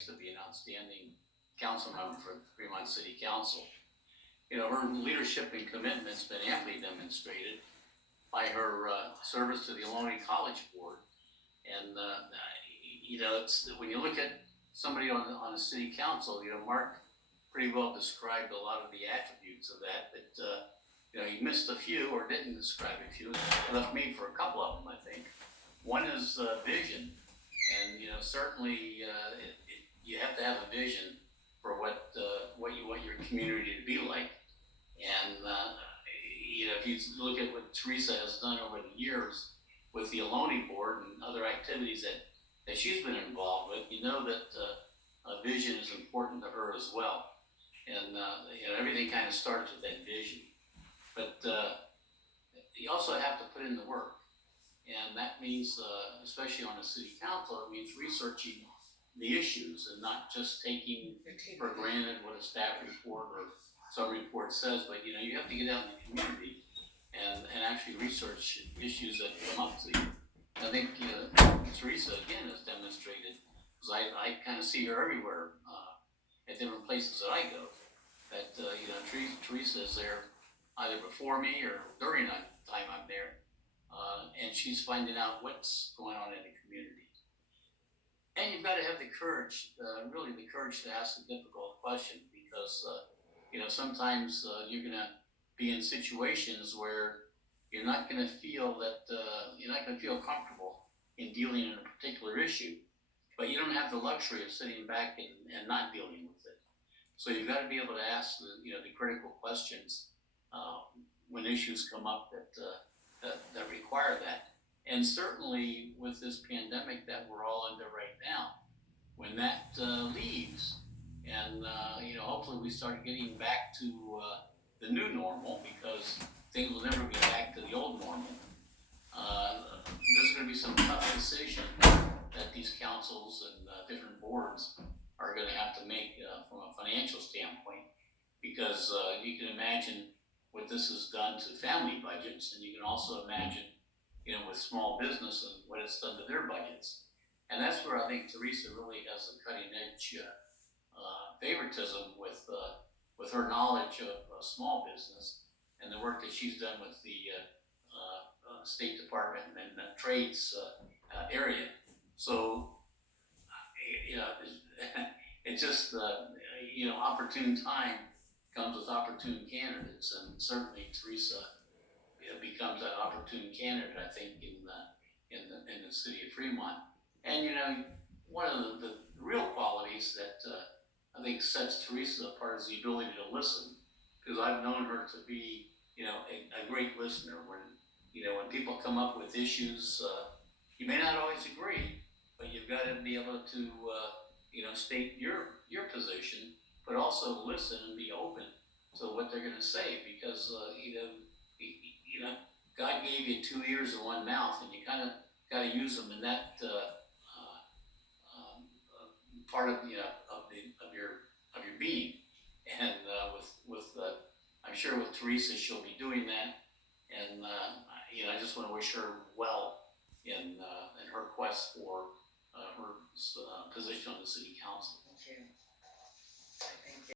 to be an outstanding council member for Fremont City Council. You know, her leadership and commitment has been amply demonstrated by her service to the Ohlone College Board. And, you know, it's, when you look at somebody on the city council, you know, Mark pretty well described a lot of the attributes of that, you know, he missed a few or didn't describe a few. Left me for a couple of them, I think. One is vision. And, you know, certainly you have to have a vision for what you want your community to be like. And, you know, if you look at what Teresa has done over the years with the Ohlone board and other activities that she's been involved with, you know that vision is important to her as well. And, you know, everything kind of starts with that vision. But you also have to put in the work. And that means, especially on the city council, it means researching the issues and not just taking for granted what a staff report or some report says, but you know, you have to get out in the community and actually research issues that come up to you. I think Teresa again has demonstrated, because I kind of see her everywhere at different places that I go, that you know, Teresa is there either before me or during the time I'm there. And she's finding out what's going on in the community. And you've got to have the courage, really the courage to ask the difficult question, because you know, sometimes you're going to be in situations where you're not going to feel that, you're not going to feel comfortable in dealing in a particular issue, but you don't have the luxury of sitting back and not dealing with it. So you've got to be able to ask the, you know, the critical questions when issues come up that require that. And certainly with this pandemic that we're all under right now, when that leaves, and you know, hopefully we start getting back to the new normal, because things will never be back to the old normal. There's going to be some tough decisions that these councils and different boards are going to have to make from a financial standpoint, because you can imagine what this has done to family budgets, and you can also imagine, you know, with small business and what it's done to their budgets. And that's where I think Teresa really has a cutting edge favoritism with her knowledge of small business and the work that she's done with the State Department and the trades area. So, you know, it's just, you know, opportune time comes with opportune candidates, and certainly Teresa becomes that opportune candidate, I think, in the city of Fremont. And you know, one of the real qualities that I think sets Teresa apart is the ability to listen, because I've known her to be, you know, a great listener. When, you know, when people come up with issues, you may not always agree, but you've got to be able to, you know, state your position, but also listen and be open to what they're going to say, because you know, God gave you 2 ears and 1 mouth, and you kind of got to use them in that part of, you know, of your being. And with I'm sure with Teresa, she'll be doing that. And you know, I just want to wish her well in her quest for her position on the city council. Thank you.